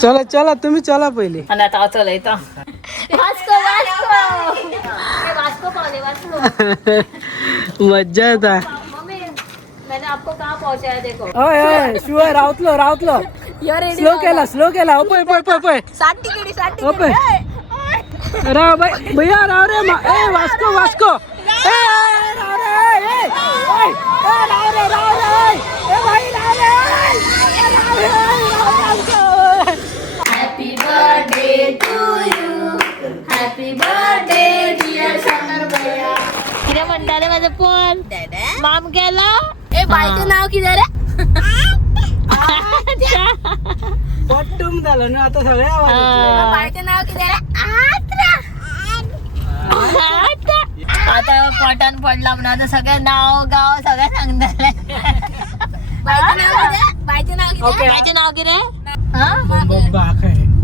चला चला तुम्ही चला पहिले. आणि आता चला इथं मज्जा येता. मैंने आपको कहाँ पहुँचाया देखो. ओय ओय शिवाय रावतलो स्लो केला ओपय पय 60 तिकीट ओपय राव भैया राव रे ए वास्को ए राव रे ए राव रे ए भाई राव रे happy birthday to you happy birthday dear Shankar भैया. किती म्हणता रे माझं फोन माम गेला. ए बाईचं नाव किती रे. पट्टूम झालं ना आता सगळ्या बाईचं नाव किती रे. आता पटन पडला म्हणून आता सगळं नाव गाव सगळं सांगतात. बाईचं नाव किती रे.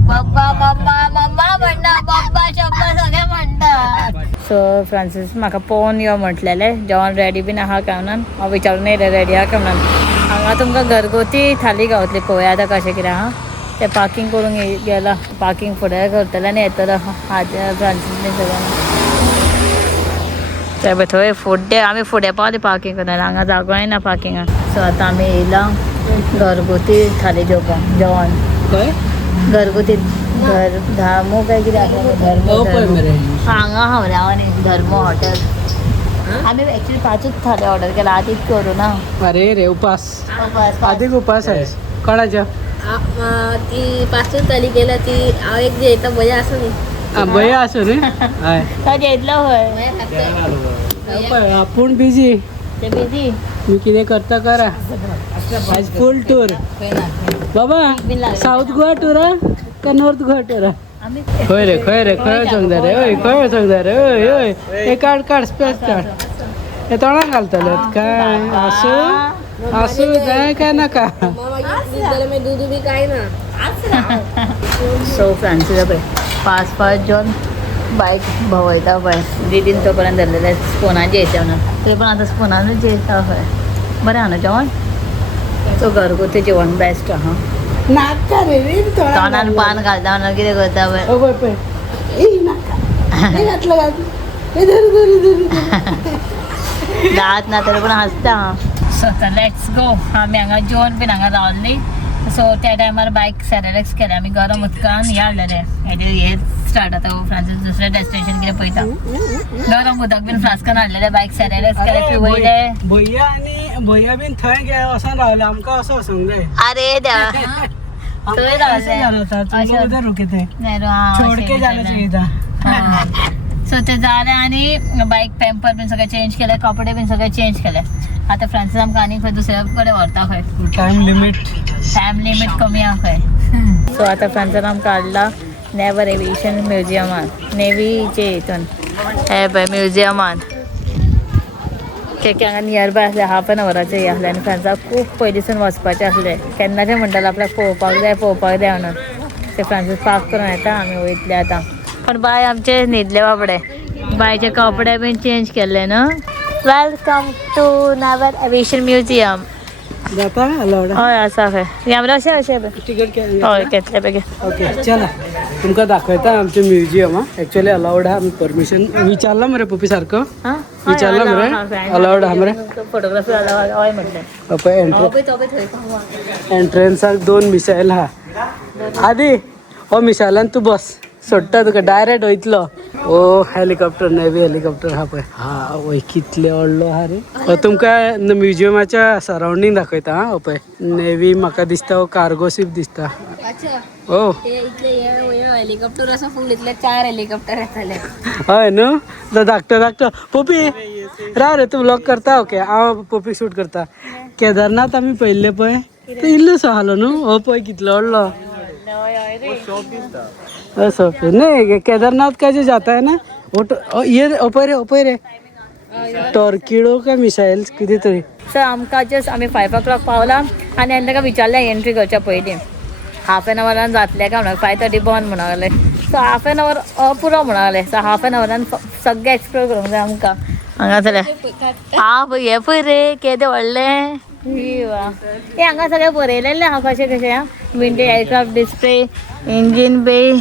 बब्बा म्हणणं बब्बा शब्बा सगळे म्हणतात. सो फ्रांसिस म्हाका पळोवन यो म्हटलेलें जेवण रेडी बीन आहा काय म्हणून हांव विचारून येयलें रेडी आहा काय म्हणून. हांगा तुमकां घरगुती थाली गावतली पळोवया आतां कशें कितें आहा तें पार्किंग करूंक गेलां. पार्किंग फुडें करतलें आनी येतलो फ्रांसीस बीन सगळ्यांना ते थंय फुडें आमी फुडें पावली पार्किंग करता हांगा जागोय ना पार्किंगाक. सो आतां आमी येयला घरगुती थाली जेवपाक जेवण घरगुती धर्मो काय कितें हांगा हांवरावानी धर्मो हॉटेल. आमी एक्चुअली 5च थाली ऑर्डर केला आधी करू ना. अरे रे उपास आधीक उपास आहे कोणाच्या ती 5च थाली केला ती हांव एक जे येता भया आसूं न्ही भया आसूं न्ही तो घेतलो खंय आपूण बिजी ते बिजी मी कितें करता करा. आज फुल टूर बाबा साऊथ गोवा टुरा का नॉर्थ गोवा टुरा. खंय रे सांगता रे खंय सांगता रे ओय हे काढ स्पेस काढ हे तोंडाक घालतले काय असू जाय काय नाका. दूध बी काय ना. सो फ्रांसीस पाच जेवण बाईक भवयता पळय दिदीन तो पर्यंत धरलेले स्पोनाचे येता म्हणून ते पण आता स्पोनानूच येता खंय. बरें आहा न्हू जेवण. सो घरगुती जेवण बेस्ट आहा. तोंडान पान घालता म्हणून कितें करता पळय दात ना तरी पण हसता. So let's go. आमी हांगा जेवण बीन हांगा रावल्ली. सो त्या टायमार बायक सेरेलेक्स केले आमी गरम उदकान हे हाडलेले हे स्टार्ट आतां फ्रांसीस दुसरें डेस्टिनेशन कितें पळयता. गरम उदक बीन फ्लास्कान हाडलेले बायक सेरेलेक्स केले पिवयले. भैया बीन थंय गे वचून रावले आमकां असो वचूंक जाय. अरे देवा थंय सो ते जालें आनी बायक पॅम्पर बीन सगळें चेंज केले कपडे बीन सगळे चेंज केले. आता फ्रांसीस आमकां आनी खंय दुसऱ्या कडेन व्हरता खंय टायम लिमीट कमी आहा खंय. सो आता फ्रांसीसान आमकां हाडला नेवल एविएशन म्युजियमान नेवीचे हितून हे पळय म्युजियमान हांगा नियर बाय आसलें हाफ एन अवराचें हें आसलें आनी फ्रांसाक खूब पयलींसून वचपाचें आसलें. केन्नाचें म्हणटालें आपल्याक पळोवपाक जाय म्हणून ते फ्रांसीस पार्क करून येता आमी वयतले आतां. पण बाय आमचे न्हिदले बाबडे बायचे कपडे बीन चेंज केल्ले न्हू. Welcome to naval aviation museum. जाता अलाउड हय आसा खंय कॅमेरा अशें तिकेट हय घेतले बेगीन. ओके चला तुमकां दाखयता आमचें म्युजियम एक्चुअली अलाउड आहा. आमी परमिशन विचारला मरे पपी सारको विचारला मरे अलाउड आहा मरे फोटोग्राफी हय म्हटलें. एंट्रन्साक 2 मिसायल आहा. आदी हो मिसायलान तूं बस सोडटा तुका डायरेक्ट वयतलो. ओ हेलिकॉप्टर नेवी हेलिकॉप्टर हा पळय हा वय कितले व्हडलो आहा रे. तुमकां म्युजियमाच्या सरावंडींग दाखयता हा पळय नेवी म्हाका दिसता हो कार्गो शिप दिसता. ओ हेलिकॉप्टर असं फुल इतले 4 हेलिकॉप्टर येताले हय न्हू. धाकटो पपी राव रे तूं व्लॉग करता. ओके हांव पपी शूट करता. केदारनाथ आमी पळयल्ले पळय तो इल्लोसो आसलो न्हू. हो पळय कितलो व्हडलो नहीं केदारनाथ का जो जाता है ना वो ये ऊपर रे टॉर्किडो का मिसाइल किती तरी. सो आमकां जस्ट आमी 5 o'clock पावला आनी हांवें ताका विचारलें एंट्री करच्या पयलीं हाफ एन अवरान जातलें काय म्हणून 5:30 बंद म्हणून लागलें. सो हाफ एन अवर पुरो म्हणून लागलें. सो हाफ एन अवरान सगळें एक्सप्लोर करूंक जाय आमकां हांगा जाल्यार. हा पळय हे पळय रे केदें व्हडलें हे हांगा सगळे बरयलेले हा कशें कशें विंटेज एअरक्राफ्ट डिस्प्ले इंजीन बे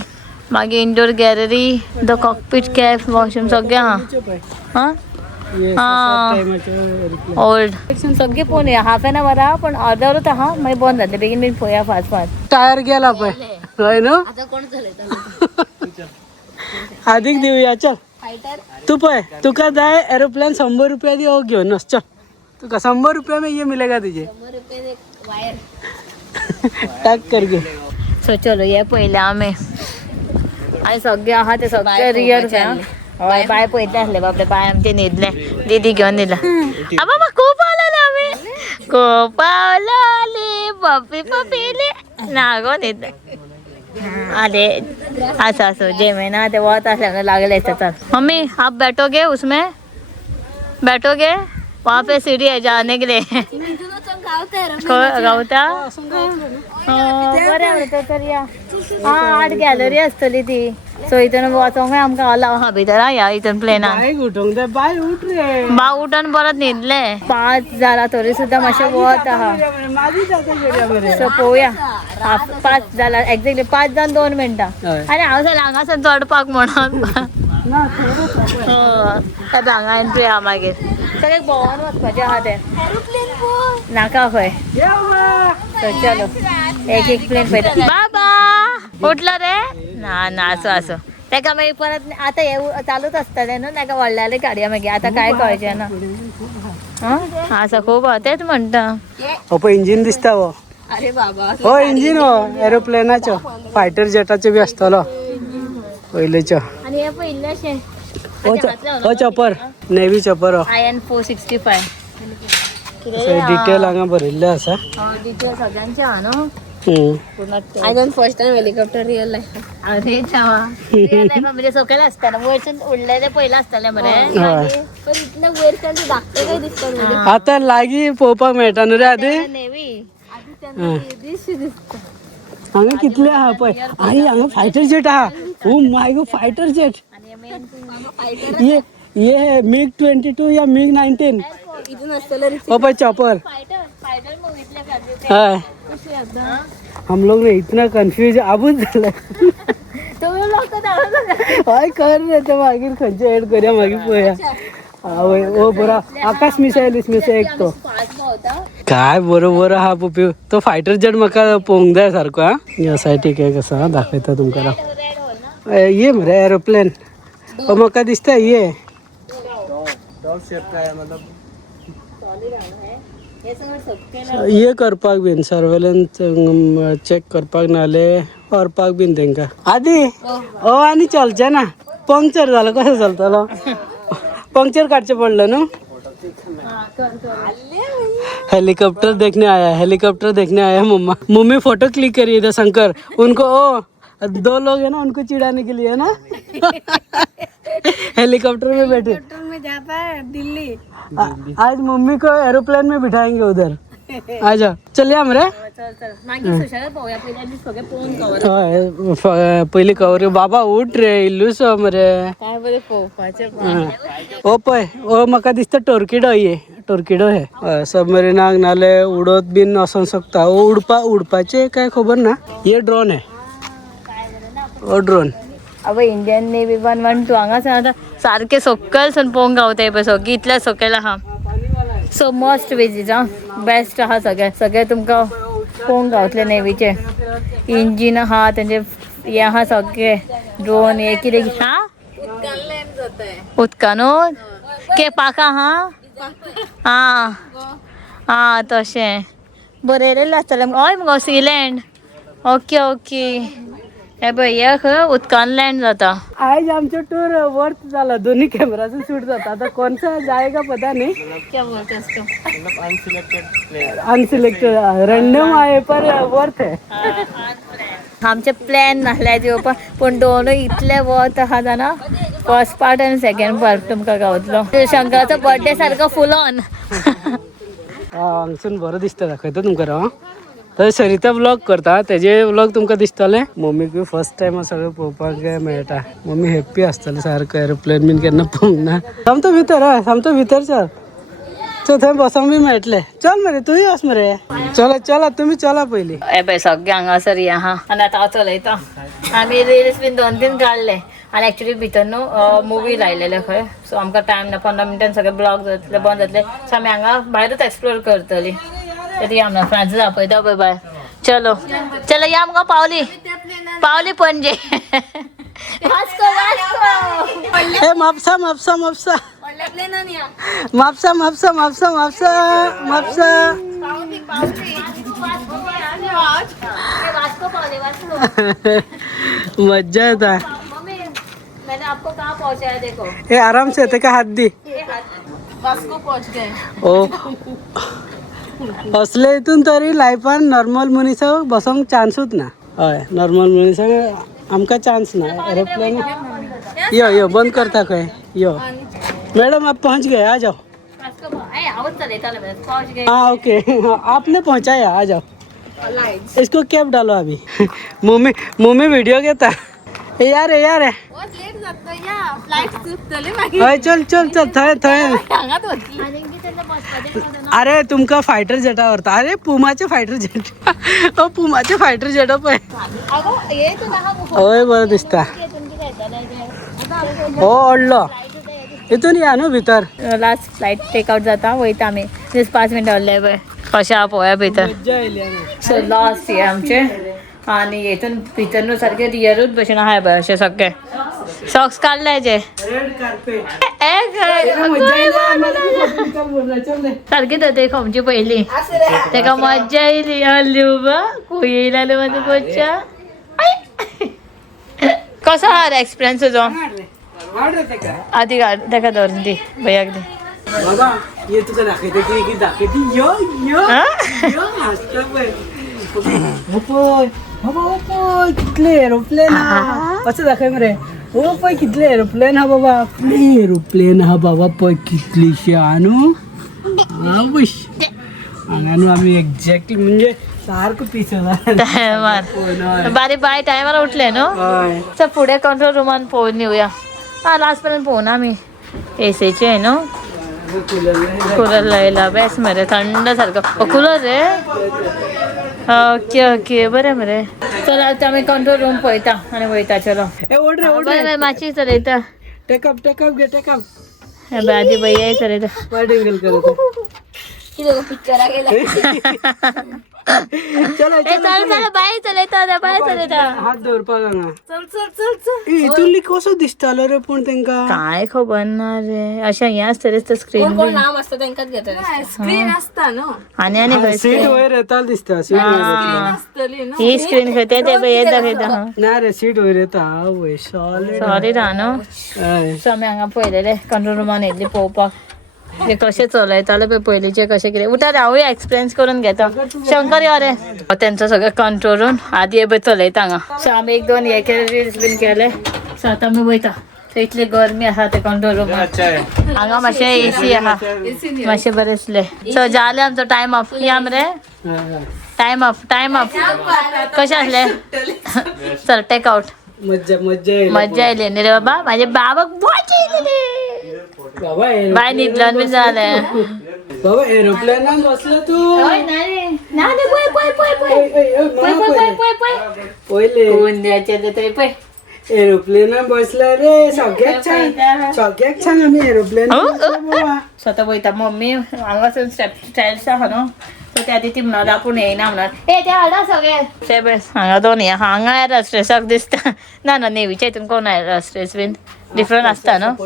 मागीर indoor gallery the cockpit calf washroom सगळें हा ओल्ड सगळी पळोवन या हाफ एन अवर हा पण अर्दवरूच आहा मागीर बंद जातले बेगीन बेगीन पळोवया फास्ट फास्ट टायर गेला पळय हय न्हू आदीक देवया चल तू पळय तुका जाय एरोप्लेन 100 रुपया दी हो घेवन वच चल तुका 100 रुपया में ये मिलेगा तुझे टाक कर घे सो चलो ये पळयले आमी आनी सगळे आहा ते सगळे रियल हय बाय पळयतले आसले बापरे बाय आमचे न्हिदले दीदी घेवन न्हिदला बाबा खूप पावलेले आमी खूप पावले पप्पी पप्पीले ना गो न्हिदले अरे असं असं जेमेना ते वत असल्या लागले चल मम्मी आप बैठोगे उसमें बैठोगे वहाँ पे सीढ़ी है जाने के लिए गावता बरें तर या आर्ट गॅलरी आसतली ती सो इथून वचोंक आमकां अलाव आहा भितर या इथून प्लेनान बाय उठोंक दे बाय उठ रे बा उठून परत न्हिदले 5 जाला तरी सुद्धा मातशें वत आहा माझी जाता गेल्या बरे सो पळोवया 5 जाला एक्झॅक्टली 5 जावन 2 मिनटां आनी हांव सर हांगासर चडपाक म्हणून हांगा एंट्री आहा मागीर सगळे भोंवून वचपाचें आहा ते नाका खंय चलो एक प्लेन पळयता बाबा उठलो रे ना ना असो असो तेका मागीर परत आतां हे चालूच आसतलें न्हू तेका व्हडल्याले काडया मागीर आतां काय कळचें ना आसा खूब तेच म्हणटा हो पळय इंजीन दिसता हो अरे बाबा हो इंजीन हो एरोप्लेनाचो फायटर जेटाचो बी आसतलो पयलींचो आनी हे पळयल्लेशें हो चॉपर नेवी चॉपर हो IN 465 डिटेल हांगा बरयल्ले आसा डिटेल सगळ्यांचे आहा न्हू I gone first time helicopter real life. अरे छावा म्हणजे सकयल असताना वयरसून उडलेले पयले आसतले मरे पण इतल्या वयर त्यांचे धाकटे काही दिसतात म्हणजे आता लागी पळोवपाक मेळटा न्हू रे आदी नेवी हांगा कितले आहा पळय आई हांगा फायटर जेट आहा oh my go fighter jet ये मिग 22 या मिग 19 इथून असलेलं ओ पळय चॉपर फायटर मूवीतले हाय हम लोग ने इतना कंफ्यूज आबूच झाला तुम्ही लोक हाय कर रे ते मागीर खंयचे ऐड करया मागीर पळया आवय ओ बरा आकाश मिसाईल इसमें से एक तो काय बरोबर हा पुपी तो फायटर जेट म्हाका पळोवंक जाय सारको हा या सायटीक एक आसा दाखयता तुमकां ये मरे एरोप्लेन हो म्हाका दिसता ये ये करपाक बीन सर्वेलन्स चेक करपाक नाले व्हरपाक बीन तेंका आदी ओ आनी चलचे ना पंक्चर जालो कसो चलतलो पंक्चर काडचें पडलं न्हू हेलीकॉप्टर देखने आया मम्मा मम्मी फोटो क्लिक करिए इधर शंकर उनको ओ 2 लोग है ना उनको चिढ़ाने के लिए ना हेलीकॉप्टर में बैठे में जाता है दिल्ली आज मम्मी को एरोप्लेन में बिठाएंगे उधर आ जाओ चलिए हमरे पहिले कवर बाबा उठ रे इल्लूस मरे काय बरे पोवपाचे ओ पय ओ म्हाका दिसता टॉर्किडो ये टॉर्किडो हे सबमरीनाक नाले उडत बीन वचोंक शकता ओ उडपाचे काय खबर ना ये ड्रोन है ओ ड्रोन अब इंडियन नेवी 112 हांगा आतां सारके सकयलसून पळोवंक गावता पळय सगळी इतल्या सकयल आहा सो मस्ट विजीट बेस्ट आहा सगळे तुमकां पळोवंक गावतले नेवीचे इंजीन आहा तेंचे हे आहा सगळे ड्रोन हे कितें हा उदकानूच केपाक आहा आं तशें बरयलेलें आसतलें हय मुगो सीलँड ओके हे पळय हे खंय उदकान लँड जाता आज आमचो टूर वर्थ झाला दोन्ही कॅमेराचं शूट जाता आता कोणसा जाएगा पता नहीं क्या बोलते हैं इसको अनसिलेक्टेड रैंडम आहे पर वर्थ है आमचे प्लॅन नासले येवपा पण दोनूय इतले वर्थ आहा जाणा फर्स्ट पार्ट आनी सेकंड पार्ट तुमकां गावतलो शंकराचो बर्थडे सारको फुल ऑन हांगसून बरो दिसता दाखयता तुमकां राव थंय सरिता व्लॉग करता तेजे व्लॉग तुमकां दिसतले मम्मीक फर्स्ट टायम सगळें पळोवपाक मेळटा मम्मी हॅप्पी आसतली सारको एरोप्लेन बीन केन्ना पळोवंक ना सामतो भितर चल सो थंय बसोंक बी मेळटले चल मरे तूंय वच मरे चला चला तुम्ही चला पयली ए बाय सगळे हांगासर या हा आनी आतां हांव चलयता आमी रिल्स बीन 2-3 काडले आनी एक्चुली भितर न्हू मुवी लायलेले खंय सो आमकां टायम ना 15 मिनटान सगळे ब्लॉक जातले बंद जातले सो आमी हांगा भायरूच एक्सप्लोर करतली तरी आमकां फ्रांसीस आपयता पळय बाय चलो चलो या आमकां पावली पणजे वास्को वास्को ए म्हापसा म्हापसा म्हापसा म्हापसा म्हापसा म्हापसा म्हापसा म्हापसा वास्को पावले वास्को मज्जा येता मम्मी मैंने आपको कहाँ पहुँचाया देखो ए आराम से तेका हात दी वास्को पहुँच गए ओ असले हितून तरी लायफान नॉर्मल मनशाक बसोंक चान्सूच ना हय नॉर्मल मनशाक आमकां चान्स ना एरोप्लेन यो बंद करता खंय यो मैडम आप पहुंच गए आ जाओ पहुँच गए हाँ ओके आपने पहुंचाया आ जाओ इसको कैब डालो अभी मम्मी वीडियो घेता ए यार हय चल थंय अरे तुमका फायटर जेटा व्हरता अरे पुमाचे फायटर जेट पुमाचे फायटर जेट पळय हय बरो दिसता हो ओडलो हितून या न्हू भितर लास्ट फ्लायट टेकआउट जाता वयता आमी जस्ट 5 मिनटां उरले पळय कशें आहा पळोवया भितर मज्जा येयली सो लास्ट हे आमचे आनी हेतून भितर न्हू सारके रियरूच भशेन आहाय पळय अशें सगळे सॉक्स काडले जे रेड कार्पेट सारकी तर ते खमची पयली तेका मज्जा येयली हल्ली बा खूय येयले माझे कोच्या कसो आहा रे एक्सपिरियन्स तुजो आधी तेका धरून दी भैयाक दी बाबा ये तुका दाखयता की दाखयती यो हासता पळय हो पळय कितले एरोप्लेन आहा असं दाखय मरे हो पळय कितले एरोप्लेन आहा बाबा कितले एरोप्लेन आहा बाबा पळय कितलीशे आहा न्हू हा बश हांगा न्हू आमी एक्झॅक्टली म्हणजे सारको पिसला बारीक बाय टायमार उठले न्हू हय चल फुडें कंट्रोल रुमान पळोवन येवया लास्ट पर्यंत पळोवना आमी एसीचे न्हू कूलर लायला बेस्ट मरे थंड सारको कूलर रे ओके बरें मरे चल आतां आमी कंट्रोल रूम पळयता आनी वयता चलो ए ओड रे मातशी चलयता टेकअप घे टेकअप आदी भैया चलयता वाईट एंगल करत पिक्चरा गेला चल चल बाय चलयता बाय चलयता हात दवरपाक हांगा चल हितून कसो दिसतालो रे पूण तेंका काय खबर ना रे अशें हें आसतलेच तर स्क्रीन कोण नाम असतं त्यांकाच घेतले स्क्रीन असता न्हू आनी खंय सीट वयर येताल दिसता सीट असतली न्हू ही स्क्रीन खंय ते भैया दाखयता ना रे सीट वयर येता आवय सॉलिड सॉरी रा न्हू हय सो आमी हांगा पळयलेले कंट्रोल रुमान येयल्ली पळोवपाक ते कशें चलयताले पळय पयलींचे कशें कितें उठा रे हांवूय एक्सपिरियन्स करून घेता शंकर यो रे तेंचो सगळें कंट्रोल रूम आदी हे पळय चलयता हांगा सो आमी 1-2 हे केले रिल्स बीन केले सो आतां आमी वयता थंय इतली गरमी आसा ते कंट्रोल रूमान हांगा मातशें एसी आहा मातशें बरें दिसलें सो जालें आमचो टायम ऑफ या मरे टायम ऑफ कशें आसलें चल टेक आउट मज्जा येयली न्ही रे बाबा म्हाजे बाबाक मज्जा येयली बाबा बाय न्हिदल्यान बीन जालें बाबा एरोप्लेनान बसला तू पळय एरोप्लेनान बसला रे सगळ्याक छान आमी एरोप्लेन स्वता वयता मम्मी हांगासून स्टायल्स आहा न्हू सो त्या ती म्हणून आपूण येयना म्हणून ए ते हाडा सगळे ते बस हांगा दोन हांगा एअर स्ट्रेसाक दिसता ना नेवीच्या हितून कोण एअर स्ट्रेस बीन डिफरंट आसता न्हू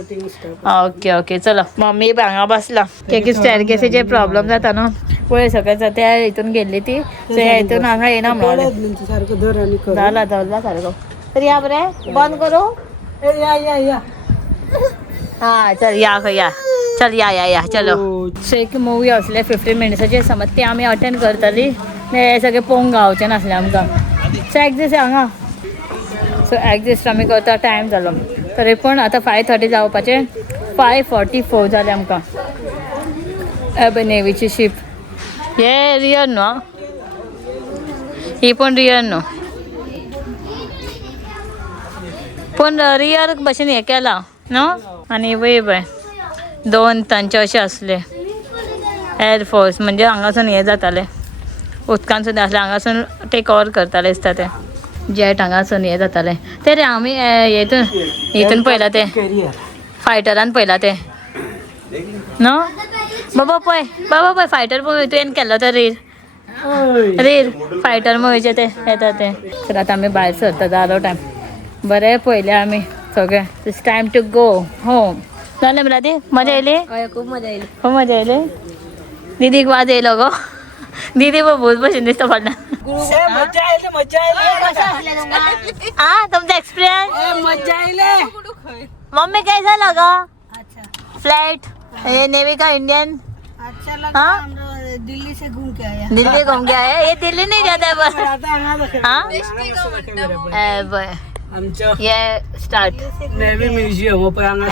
ओके चलो मम्मी हांगा बसला की स्टेअरकेसीचे प्रॉब्लेम जाता न्हू पळय सगळें त्या हितून गेल्ली ती सो ह्या हितून हांगा येना म्हणून सारको धर आनी कर जाला सारको तर या बरें बंद करूं या हाँ चल या खंय या चल या चलो सो एक मुवी असले 15 मिनिट्साचे समज ती आमी अटेंड करतली हे सगळे पोवंक गावचें नासलें आमकां सो एग्जिस्ट हांगा सो एग्जिस्ट आमी करता टायम जालो तरी पूण आतां 5:30 जावपाचे 5:44 जाले आमकां एबे नेवीची शीप हे रियल न्हू ही पण रियल न्हू पूण रियल भशेन हें केलां न्हू आनी वय बाय 2 तांचे अशें आसले एअरफोर्स म्हणजे हांगासून हे जाताले उदकान सुद्दां असले हांगासून टेक ओवर करताले दिसता ते जेट हांगासून हे जाताले ते रे आमी हितून पळयला ते कॅरियर फायटरान पळयला ते नो बाबा पळय फायटर मूवी तुवें केल्लो तो रील फायटर मूवीचे ते येता ते तर आतां आमी भायर सरता जालो टायम बरें पळयलें आमी सगळें it's time to go home जालें मरे ती मजा येयली खूप मजा येईल. खूब मजा येयली दीदीक वाज येयलो गो दीदी भूत भशेन दिसता फाटल्यान मजा आयली तुमचा एक्सपिरियन्स मजा आयली मम्मी काय झालं ग फ्लाइट ये नेवी का इंडियन हाँ दिल्ली से घूम के आया. दिल्ली घूम के आए ये दिल्ली नहीं जाता है बस हाँ बय आमच्या ये start navy museum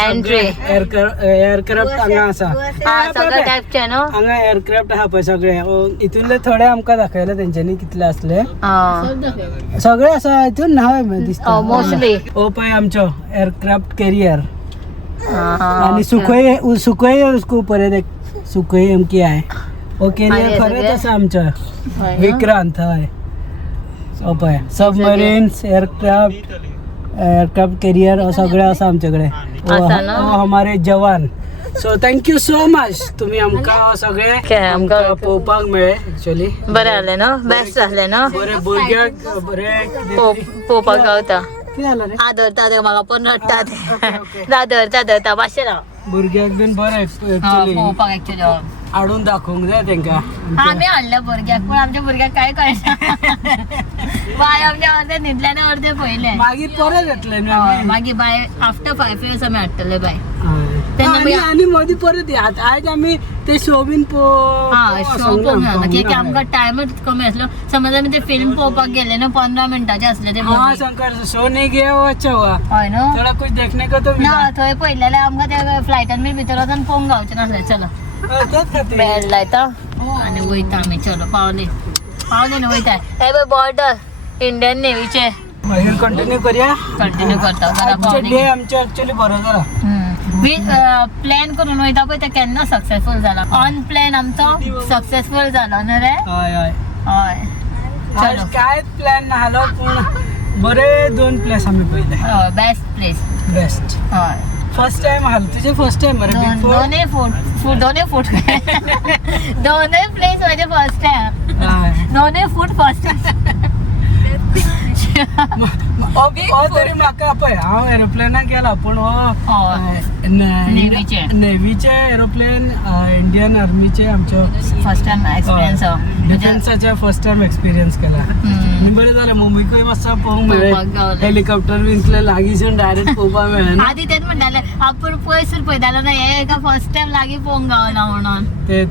Entry. Aircraft हांगा आसा हाँ सगळं टाइपचे न्हू हांगा एअरक्राफ्ट आहा पळय सगळे हितूनले थोडे आमकां दाखयले तेंच्यांनी कितले असले सगळे आसा हितून नाव दिसता मोस्टली हो पळय आमचो एअरक्राफ्ट कॅरियर आणि सुखोई उसको परत एक सुखोई एमकी आहे हो कॅरियर खरेंच आसा आमचं विक्रांत हय हो पळय सबमरीन्स एअरक्राफ्ट कॅरियर सगळे आसा आमचे कडेन हमारे जवान सो थँक्यू सो मच तुम्ही आमकां सगळे आमकां पळोवपाक मेळ्ळे एक्चुअली बरें जालें न्हू बेस्ट जालें न्हू बरे भुरग्याक बरे पळोवपाक गावता कितें जालें रे आदरता ते म्हाका पण रडटा धरता मातशें राव भुरग्याक बीन बरें एक्चुअली पळोवपाक एक्चुअली हाडून दाखोवंक जाय तेंकां आम्ही हाडल्या भुरग्याक पण आमच्या भुरग्याक काय कळना बाय आमच्या अर्धे न्हिदल्याने अर्धे पयले मागीर परत येतले न्हू आमी. मागीर बाय आफ्टर 5 years आमी हाडटले बाय हय. तेन्ना आनी मदीं परत या आयज आमी ते शो बीन शो पळोवंक जाता कित्याक आमकां टायमच कमी आसलो समज आमी ते फिल्म पळोवपाक गेले न्हू 15 मिनटाचे असले ते हाँ शंकर शो नहीं गया वो अच्छा हुआ हय न्हू थोड़ा कुछ देखने को तो ना थंय पळयलेले आमकां ते फ्लायटान बी भितर वचून पळोवंक गावचे नासले चलो बेड लायता आनी वयता आमी चलो पावले न्हू वयता हे पळय बॉर्डर इंडियन नेवीचे मागीर कंटिन्यू करया कंटिन्यू करता घरा आजचे पावले डे आमचे एक्चुअली बरो जाला प्लॅन करून वयता पळय ते केन्ना सक्सेसफूल जाला ऑन प्लॅन आमचो सक्सेसफूल जालो न्हू रे हय हय हय आज चलो कांयच प्लॅन नाहलो पूण बरे 2 प्लेस आमी पयले हय बेस्ट प्लेस बेस्ट हय फर्स्ट टाइम आलो तुझे फर्स्ट टाइम मरे बिफोर दोनूय फूड दोनूय प्लेस म्हणजे फर्स्ट टाइम दोनूय फूड फर्स्ट तरी म्हाका पळय हांव एरोप्लेनाक गेला पूण नेवीचे नेवीचे एरोप्लेन इंडियन आर्मीचे आमच्यो फर्स्ट टाइम एक्सपिरियन्स डिफेन्साचे फर्स्ट टाइम एक्सपिरियन्स केला आनी बरें जालें मुंबईकूय मातसो पळोवंक मेळ्ळें हेलिकॉप्टर बी इतले लागींसून डायरेक्ट पळोवपाक मेळ्ळें आधी तेच म्हणटाले आपूण पयस पळयतालो ना हे एका फर्स्ट टाइम लागीं पळोवंक गावना म्हणून ते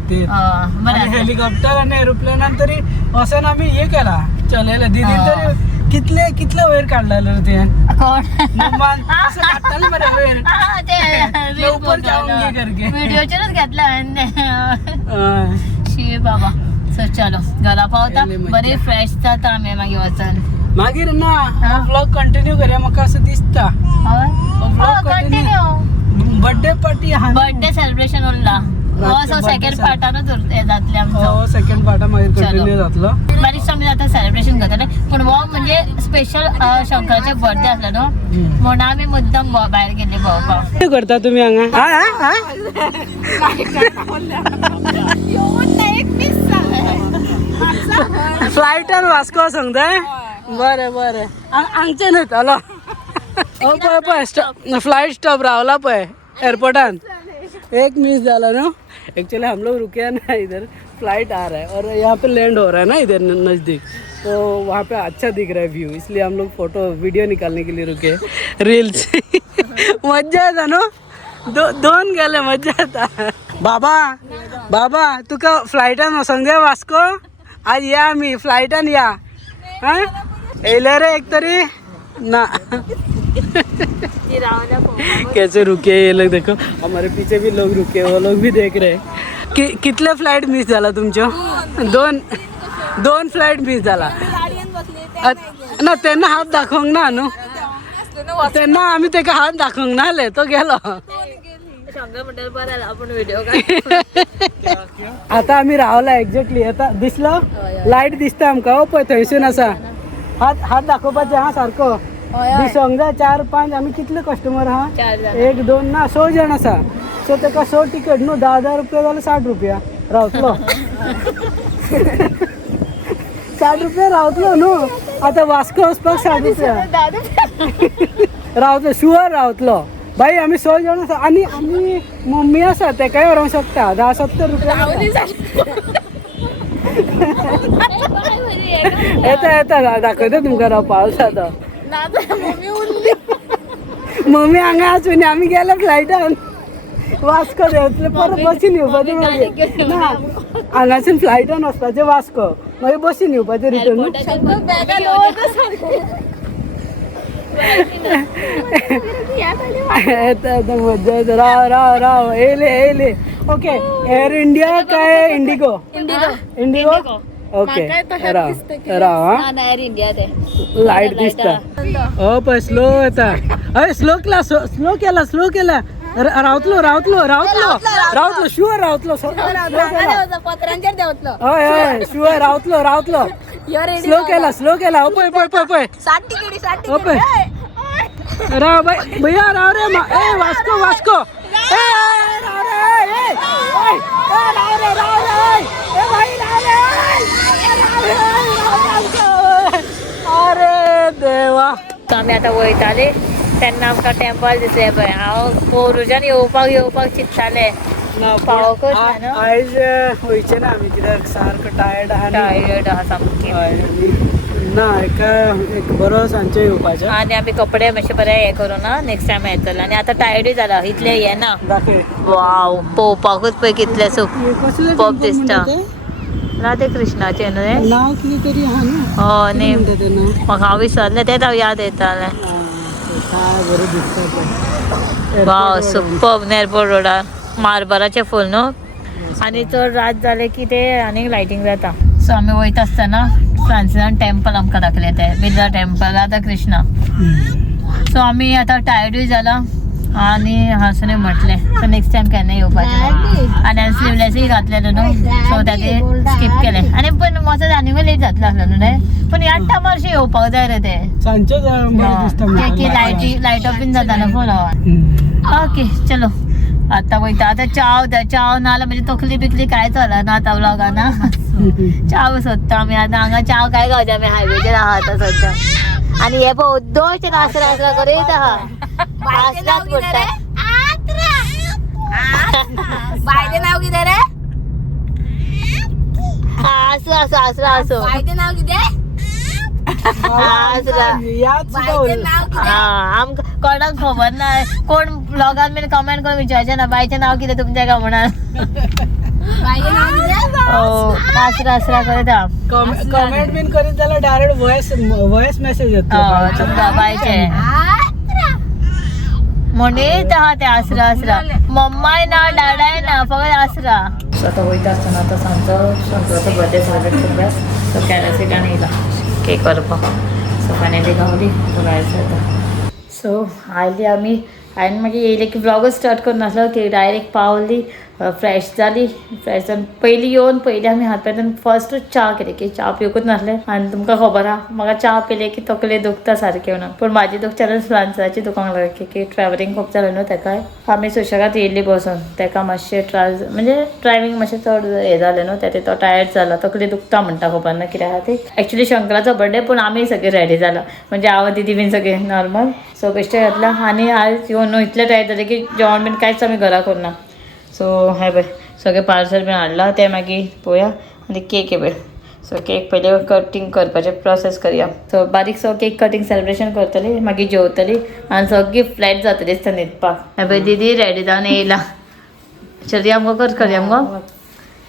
बरें हेलिकॉप्टर आणि एरोप्लेनान तरी वचून आमी हे केला चलयले दीदी तरी कितले वयर काडलेलो रे ते कोण मुंबईन असं काडटाले मरे वयर ते ऊपर जाऊंगी करके व्हिडिओचेरच घेतला हय. शी बाबा सो चलो घरा पावता बरे फ्रेश जाता आमी मागीर वचून मागीर ना व्लॉग कंटिन्यू करया म्हाका असं दिसता कंटिन्यू बर्थडे पार्टी हा बर्थडे सेलिब्रेशन उरला असो सेकंड पार्टानूच जातले आमचो सेकंड पार्टा मागीर कंटिन्यू जातलो बारीक आमी आतां सेलिब्रेशन करतले पूण हो म्हणजे स्पेशल शंकराचे बर्थडे आसलो न्हू म्हणून आमी मुद्दम भायर गेल्ले भोंवपाक कितें करता तुमी हांगा फ्लायटान वास्को सांगताय बरें बरें हांगचे न्हय हलो पळय पळय फ्लाइट स्टॉप रावला पळय एयरपोर्टान एक मिस जाला ना एक्चुअली हम लोग रुके हैं ना इधर फ्लाइट आ रहा है और यहाँ पे लैंड हो रहा है ना इधर नज़दीक तो वहाँ पे अच्छा दिख रहा है व्यू इसलिए हम लोग फोटो वीडियो निकालने के लिए रुके रील्स मज्जा येता ना दोन गेले मज्जा येता बाबा तुका फ्लायटान वचोंक जाय वास्को आज या आमी फ्लायटान या हाँ येयले रे एक तरी ना कैसे रुके ये लोग देखो हमारे पीछे भी लोग रुके वो लोग भी देख रहे हैं कितले फ्लाइट मिस झाला तुमच्यो दोन फ्लाइट मिस झाला ना त्यांना हात दाखवंक ना न्हू त्यांना आम्ही तेका हात दाखवंक नाहले तो गेलो शंकर म्हणतात बरं आला आपण व्हिडिओ काढ. आता आम्ही रावला एक्झॅक्टली. आता दिसलं लाईट दिसता आमका. हो पळय थंयसून असा हात हात दाखोवपाचे हा सारको दिसोंक जाय. 4-5 आम्ही कितले कस्टमर हा 4 जण. 1-2 ना 6 जण असा. सो तेका 6 तिकेट न्हू 10,000 रुपया जाल्यार 60 रुपया रावतलो. 60 रुपया रावतलो न्हू. आता वास्को वचपाक 60 रुपया रावतलो शुअर रावतलो. भाई आम्ही 6 जण आसा आणि आम्ही मम्मी आसा तेकाय व्हरोंक शकता. 10-70 रुपया येता येता दाखयता तुमकां राव पावसात. मम्मी हांगा आसून आमी गेले फ्लायटान वास्को देंवतले परत बसीन येवपाचें. मागीर ना हांगासून फ्लायटान वचपाचें वास्को मागीर बसीन येवपाचें रिटर्न. येता येता मज्जा येता. राव राव राव येयले. ओके एअर इंडिया काय इंडिगो? इंडिगो ओके राव हा एअर इंडिया ते लाईट दिसता. हो पळय स्लो येता. अरे स्लो केला रावतलो शुअर रावतलो. पत्रांचेर देवतलो. हय शुअर रावतलो. स्लो केला. हो पळय 60 तिकेटी हो पळय राव भैया राव रे. ए वास्को ए राव रे. अरे देवा. आम्ही आता वयताले तेन्ना आमकां टेंपल दिसलें पळय. हांव पोरुच्यान येवपाक चिंत्तालें पावोकूच ना न्हू. आयज वयचे ना आमी कित्याक सारको टायर्ड आहा. टायर्ड आहा सामकें. ना एक बरो सांजचो येवपाचो. आनी आमी कपडे मातशे बरे हे करूं ना नेक्स्ट टायम येतलो. आनी आतां टायर्डूय जाला इतले हे ना. दाखय वाव पळोवपाकूच पळय कितले कसले पब दिसता. राधे कृष्णाचे न्हू हे. नांव कितें तरी आहा न्हू. नेम म्हणटा तें नांव म्हाका हांव विसरलें तें हांव याद येतालें. काय बरें दिसता पळय. वाव सुपर्ब एअरपोर्ट रोडार मार्बलाचे फूल न्हू. आनी चड रात जाले की ते आनीक लायटींग जाता. सो आमी वयता आसतना फ्रांसिसान टेंपल आमकां दाखयलें तें बिर्ला टेंपल राधा कृष्णा. सो आमी आतां टायर्डूय जाला आनी हांसून म्हटलें सो नेक्स्ट टायम केन्ना येवपाचें. आनी हांवें स्लीवलेसूय घातलेलो न्हू सो ताचे स्कीप केलें. आनी पण वचत आनीकूय लेट जातलो आसलो न्हू पण ह्या टायमार अशें येवपाक जाय रे ते. सांजचो बरें दिसता. लायट ऑफ बीन जाता न्हू फूल. ओके चलो आता वयता. आतां चाव नाल्यार म्हणजे तकली बिकली काय चलना आतां व्लॉगाना. चाव सोदता आमी. आतां हांगा चाव काय गावचे आमी हायवेचेर आहा आतां सद्या. आनी हे पळय दोनशे नासरा करीत आहा. आसराच पडटा. बायलें नांव कितें रे? आसू बायलें नांव कितें? आसरा. बायलें नांव कितें? आमकां कोणाक खबर ना. कोण ब्लॉगान बीन कमेंट करून विचारचे ना बायचें नांव कितें तुमच्या काय म्हणून. बायलें नांव कितें? आसरा करीत आहा. कमेंट बीन करीत जाल्यार डायरेक्ट वॉइस मेसेज येतो तुमकां बायचे म्हणीत आहा ते आसरा. मम्माय ना डॅडाय ना फक्त आसरा. आता वयता आसतना आतां सांजचो शंकराचो बर्थडे सेलिब्रेट करपाक सो कॅरसिटान येयला केक करपाक. सो फायनली गावली तो भायर सरता. सो आयली आमी. हांवें मागीर येयले की ब्लॉगच स्टार्ट करून नासलो की डायरेक्ट पावली फ्रेश जाली. फ्रेश जावन पयलीं आमी हात पाय धुवन फर्स्टूच च्या केली की च्या पिवूंकूच नासलें. आनी तुमकां खबर आहा म्हाका च्या पिले की तकले दुखता सारकें म्हणून. पूण म्हाजी दुखच्यानूच फ्रांसाची दुखोंक लागली की ट्रॅव्हलिंग खूब जालें न्हू तेकाय. आमी सुशेगाद येयल्ली बसून. तेका मातशें त्रास म्हणजे ड्रायव्हींग मातशें चड हें जालें न्हू तें तो टायर्ड जाला तकली दुखता म्हणटा खबर ना कित्याक आहा ती. एक्चुली शंकराचो बर्थडे पूण आमी सगळीं रेडी जाला म्हणजे हांव दिदी बीन सगळीं नॉर्मल. सो बेश्टे घातला आनी आयज येवन न्हू इतलें टायर्ड जालें की जेवण बीन कांयच आमी घरा करना. सो हाय पळय सगळें पार्सल बीन हाडला तें मागीर पळोवया. आनी केक हे पळय. सो केक पयलीं कटींग करपाचें प्रोसेस करया. सो बारीकसो केक कटींग सेलिब्रेशन करतली मागीर जेवतली आनी सगळी फ्लायट जातली दिसता न्हिदपाक. हाय पळय दीदी रेडी जावन येयला. चल या मुगो करया मुगो.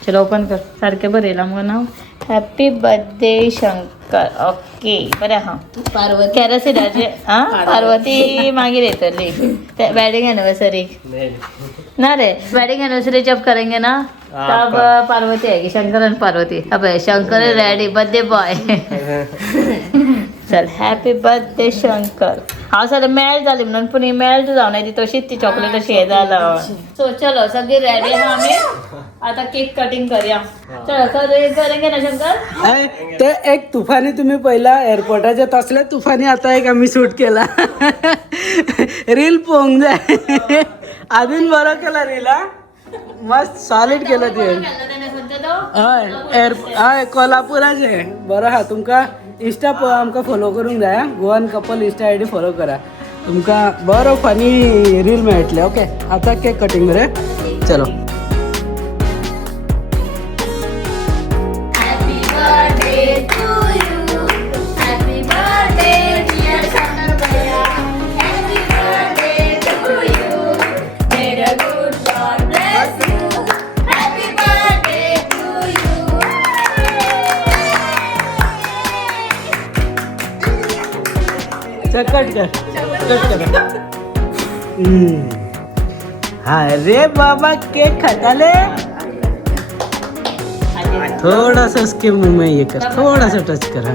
चलो ओपन कर. सारकें बरें येयलां मुगो नांव. Happy birthday Shankar. ओके बरें आहा. पार्वती कॅरसिडाचे पार्वती मागीर येतली ते वेडिंग एनिवर्सरी ना रे. वेडिंग एनिवर्सरी जब करेंगे ना तब पार्वती आएगी. शंकर एंड पार्वती. अब शंकर रेडी बर्थडे बॉय. चल हैप्पी बर्थडे शंकर. हांव सगळें मेल्ट जाली म्हणून पूण मेल्ट जावना ती तशीच ती चॉकलेट अशी हे जाला सो चलो सगळी रेडी आहा आमी आता केक कटिंग करूया चलो करेंगे ना शंकर अय, ते एक तुफानी तुम्ही पहिला एअरपोर्टाच्या तसल्या तुफानी आता एक आम्ही शूट केला रील पोंग जाय आधीन बरं केला रील हा मस्त सॉलिड केलं ते हय कोल्हापुराचे बरं हा तुमका इंस्टा आमकां फॉलो करूंक जाय हा. Goan couple Insta I D follow करा तुमकां बरो फनी रील मेळटले ओके आता केक कटिंग रे चलो चल कट कर अरे बाबा केक खटाले थोड़ा सा उसके मुंह में ये कर थोड़ा सा टच कर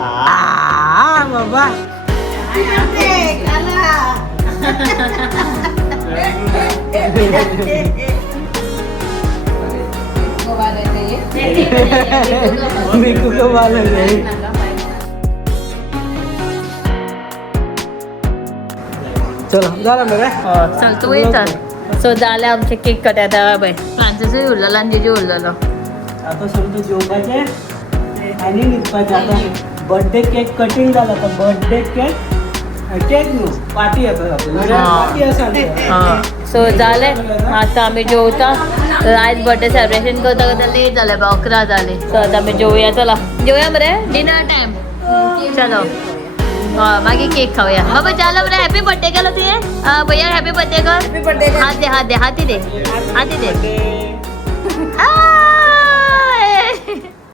हाँ बाबा मिकू को मालूम नहीं चलो झालं ना रे चल तू येतात सो जाले आमचे केक कट येता बाय फ्रांसिसूय उरलेलो आणि जिजू उरलेलो आता समजा जेवपाचे आणि निघपाचे आता बर्थडे केक कटिंग झाला तर बर्थडे केक न्हू पार्टी येतात आपल्याला पार्टी असा सो जाले आता आम्ही जेवता तर आज बर्थडे सेलिब्रेशन करता करता लेट झाले 11 झाले सो आता आम्ही जेवूया चला जेवूया बरे डिनर टाइम चलो मागीर केक खाऊया बाबा चला बरं हॅपी बर्थडे केला तुझे भैया हॅपी बर्थडे कर हात दे हाती दे